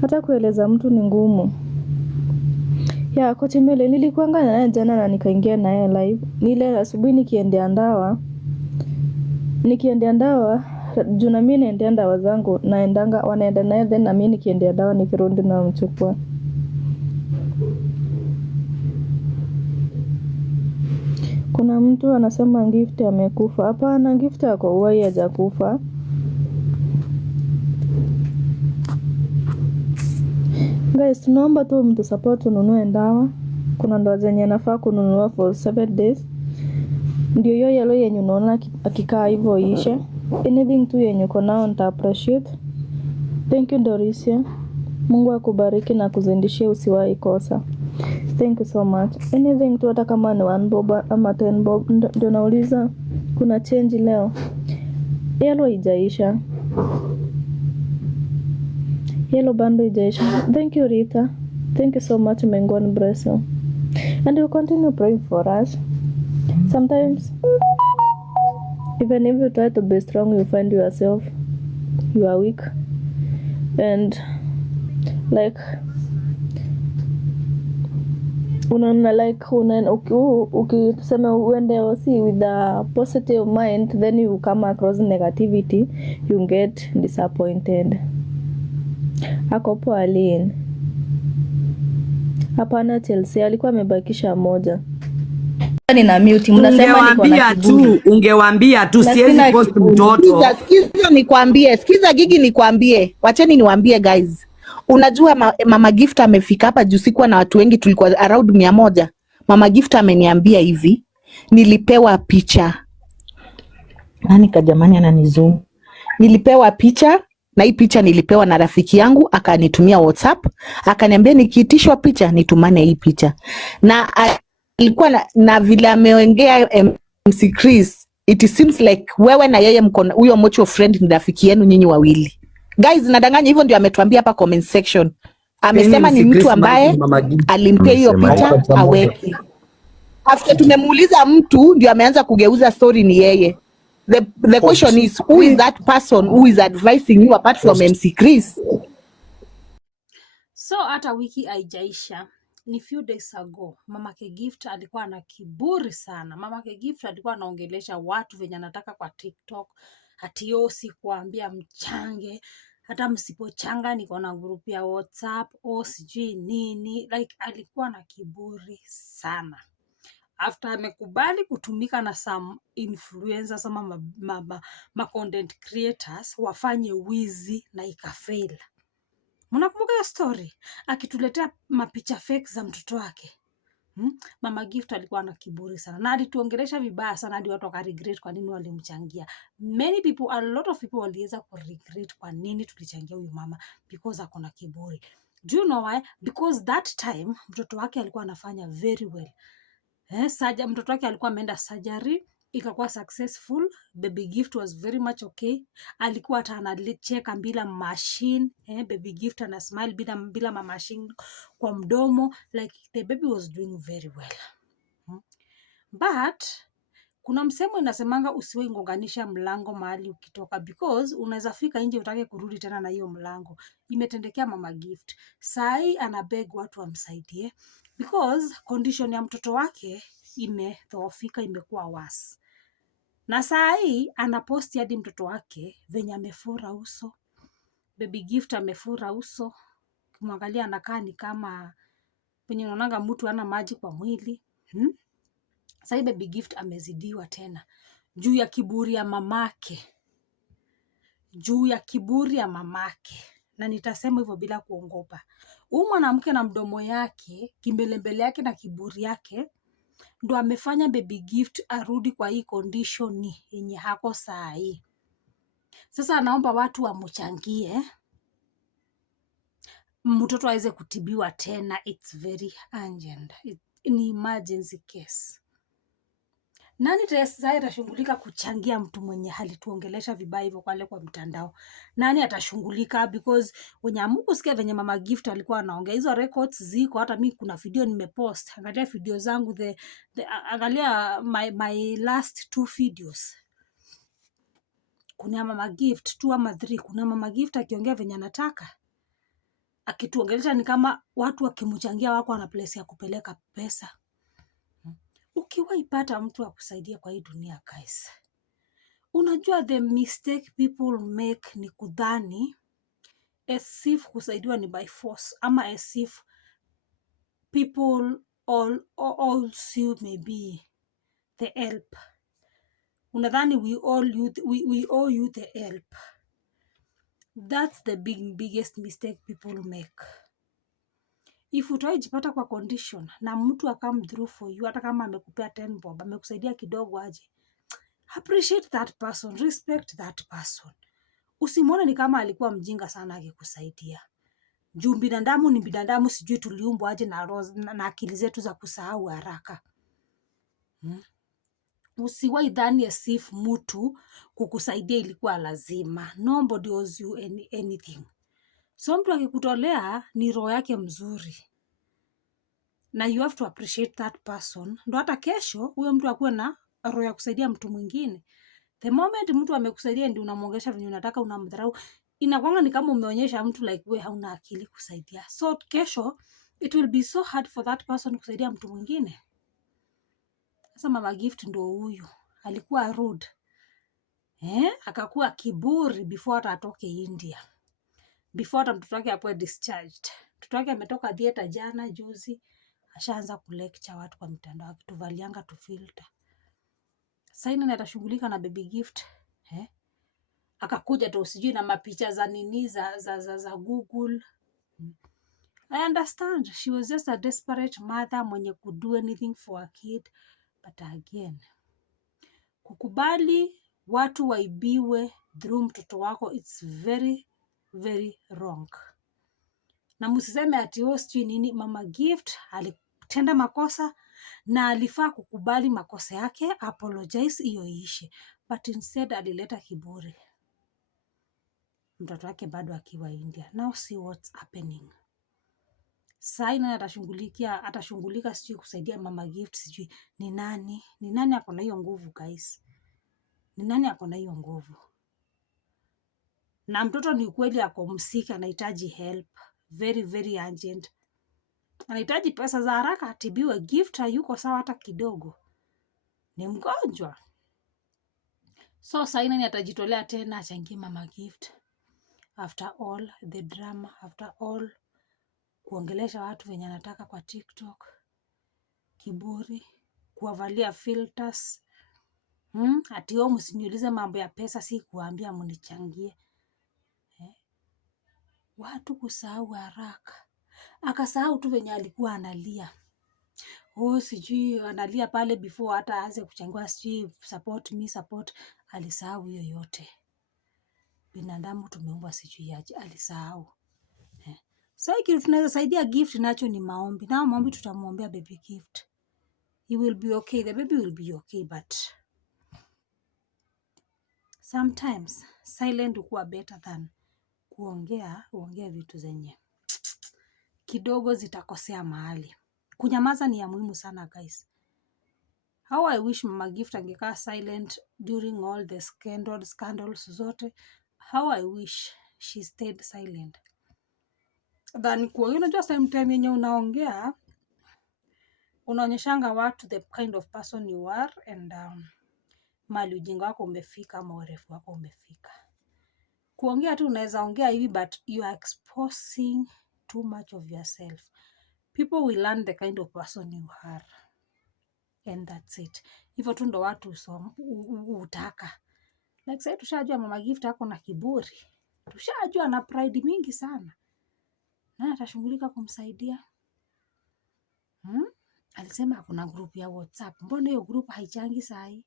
Hata kueleza mtu ni ngumu. Ya Kochemele nilikuanga naye jana na nikaingia naye live. Nile asubuhi nikiendea ndawa. Juu na mimi naendea ndawa zangu naendanga wanaenda naye then na mimi nikiendea dawa nikirudi na mchukua. Kuna mtu anasema Gift amekufa. Hapana, Gift ako uhai hajakufa. Guys, tunaomba tu mtu support ununue ndawa. Kuna ndawa zenye nafaa kununua for 7 days. Ndio hiyo yellow yenye unaona akikaa hivyo ishe. Anything tu yenye uko nao nita appreciate. Thank you Dorisia. Mungu akubariki na kuzindishie usiwahi kosa. Thank you so much. Anything tu hata kama ni 1 bob ama 10 bob ndio nauliza kuna change leo. Yellow ijaisha. Yellow bando ijaisha. Thank you Rita. Thank you so much. May God bless you. And you continue praying for us. Sometimes even if you try to be strong, you find yourself you are weak. And like ukisema uende see with a positive mind, then you come across negativity, you get disappointed. Akopo Aline. Hapana Chelsea alikuwa amebakisha moja. Nina mute mnasema niko na kiburi. Ungewaambia tu siwezi post mtoto. Sikiza Gigi nikwambie. Wacheni niwaambie guys. Unajua Mama Gift amefika hapa juu sikuwa na watu wengi, tulikuwa around 100. Mama Gift ameniambia hivi, nilipewa picha. Nani kajamani ananizoom? Nilipewa picha na hii picha nilipewa na rafiki yangu akanitumia WhatsApp, akaniambia nikiitishwa picha nitumane hii picha. Na alikuwa na vile ameongea MC Chris, it seems like wewe na yeye mko huyo mutual friend ni rafiki yenu nyinyi wawili. Guys, nadanganya hivyo ndio ametuambia hapa comment section. Amesema ni mtu ambaye alimpea hiyo picha aweke. After tumemuuliza mtu ndio ameanza kugeuza story ni yeye. The question is, who is that person who is advising you apart from MC Chris? So hata wiki haijaisha, ni few days ago Mamake Gift alikuwa na kiburi sana. Mamake Gift alikuwa anaongelesha watu venye anataka kwa TikTok, ati sikuambia mchange, hata msipochanga niko na group ya WhatsApp sijui nini. Like alikuwa na kiburi sana. After amekubali kutumika na some influencers ama ma content creators wafanye wizi na ikafail. Mnakumbuka hiyo story? Akituletea mapicha fake za mtoto wake. Mama Gift alikuwa na kiburi sana. Na alituongelesha vibaya sana hadi watu wakaregret kwa nini walimchangia. A lot of people waliweza kuregret kwa nini tulichangia huyu mama because akona kiburi. Do you know why? Because that time mtoto wake alikuwa anafanya very well. Mtoto wake alikuwa ameenda surgery, ikakuwa successful. Baby Gift was very much okay. Alikuwa hata anacheka bila machine. Baby Gift ana smile bila machine kwa mdomo. Like the baby was doing very well. But kuna msemo inasemanga usiwe ngonganisha mlango mahali ukitoka, because unaweza fika nje utake kurudi tena na hiyo mlango. Imetendekea Mama Gift. Sai anabeg watu wamsaidie because condition ya mtoto wake imedhoofika, imekuwa worse. Na sai anaposti hadi mtoto wake venye amefura uso. Baby Gift amefura uso. Kumwangalia anakaa ni kama venye unaonanga mtu hana maji kwa mwili. Sai Baby Gift amezidiwa tena juu ya kiburi ya mamake. Na nitasema hivyo bila kuongopa. Huyu mwanamke na mdomo yake, kimbelembele yake na kiburi yake, ndo amefanya Baby Gift arudi kwa hii condition yenye hako saa hii. Sasa anaomba watu wamchangie mtoto aweze kutibiwa tena. It's very urgent. Ni emergency case. Nani sasa atashughulika kuchangia mtu mwenye alituongelesha vibaya hivyo kwa mtandao? Nani atashungulika? Because wenye amukusikia venye Mama Gift alikuwa anaongea, hizo records ziko. Hata mimi kuna video nimepost. Angalia video zangu, angalia my last 2 videos. Kuna Mama Gift 2 ama 3. Kuna Mama Gift akiongea venye anataka. akituongelesha ni kama watu wakimchangia wako ana place ya kupeleka pesa. Ukiwaipata mtu akusaidia kwa hii dunia guys, unajua the mistake people make ni kudhani as if kusaidiwa ni by force, ama as if people all you maybe the help. Unadhani we owe you the help. That's the biggest mistake people make. If utaijipata kwa condition na mtu akam through for you, hata kama amekupea 10 bob, amekusaidia kidogo aje, appreciate that person, respect that person. Usimwone ni kama alikuwa mjinga sana akikusaidia. Juu binadamu ni binadamu, sijui tuliumbwa aje na akili zetu za kusahau haraka. Usiwahi dhani as if mtu kukusaidia ilikuwa lazima. Nobody owes you anything. So mtu akikutolea ni roho yake mzuri, na you have to appreciate that person. Ndo hata kesho huyo mtu akuwe na roho ya kusaidia mtu mwingine. The moment mtu amekusaidia ndio unamwongesha venye unataka, unamdharau, inakwanga ni kama umeonyesha mtu like we hauna akili kusaidia. So kesho it will be so hard for that person kusaidia mtu mwingine. Sasa Mama Gift ndo huyu alikuwa rude, akakuwa kiburi before hata atoke India, before hata mtoto wake apoe discharged. Mtoto wake ametoka theater jana juzi, ashaanza kulecture watu kwa mitandao akituvalianga tu filter. Sasa nani atashughulika na Baby Gift? Akakuja tu sijui na mapicha za nini za Google. I understand she was just a desperate mother mwenye could do anything for a kid, but again, kukubali watu waibiwe through mtoto wako, it's very very wrong. Na msiseme ati sijui nini. Mama Gift alitenda makosa na alifaa kukubali makosa yake, apologize, hiyo ishe, but instead alileta kiburi. Mtoto wake bado akiwa India. Now see what's happening. Saina atashughulika sijui kusaidia Mama Gift, sijui ni nani ako na hiyo nguvu guys? Ni nani ako na hiyo nguvu? Na mtoto ni kweli ako msika, anahitaji help very very urgent, anahitaji pesa za haraka atibiwe. Gift hayuko sawa hata kidogo, ni mgonjwa. So Saina ni atajitolea tena achangie Mama Gift after all the drama, after all kuongelesha watu venye anataka kwa TikTok, kiburi, kuwavalia filters. Ati msiniulize mambo ya pesa, si kuambia mnichangie. Watu kusahau haraka. Akasahau tu venye alikuwa analia. Sijui analia pale before hata aanze kuchangua sijui support me support. Alisahau hiyo yote. Binadamu tumeumbwa sijui aje, alisahau. So hiki tunaweza saidia Gift nacho ni maombi. Na maombi tutamuombea Baby Gift. He will be okay. The baby will be okay, but sometimes silent huwa better than kuongea vitu zenye kidogo zitakosea mahali. Kunyamaza ni ya muhimu sana guys. How I wish Mama Gift angekaa silent during all the scandals zote. How I wish she stayed silent. Than kuongea. Unajua sometime yenye unaongea unaonyeshanga watu the kind of person you are and mali ujinga wako umefika ama urefu wako umefika. Kuongea tu unaweza ongea hivi, but you are exposing too much of yourself. People will learn the kind of person you are, and that's it. Hivyo tu ndo watu utaka. Like sasa tushajua Mama Gift ako na kiburi, tushajua na pride mingi sana. Nani atashughulika kumsaidia? Alisema kuna group ya WhatsApp. Mbona hiyo group haichangi sahi?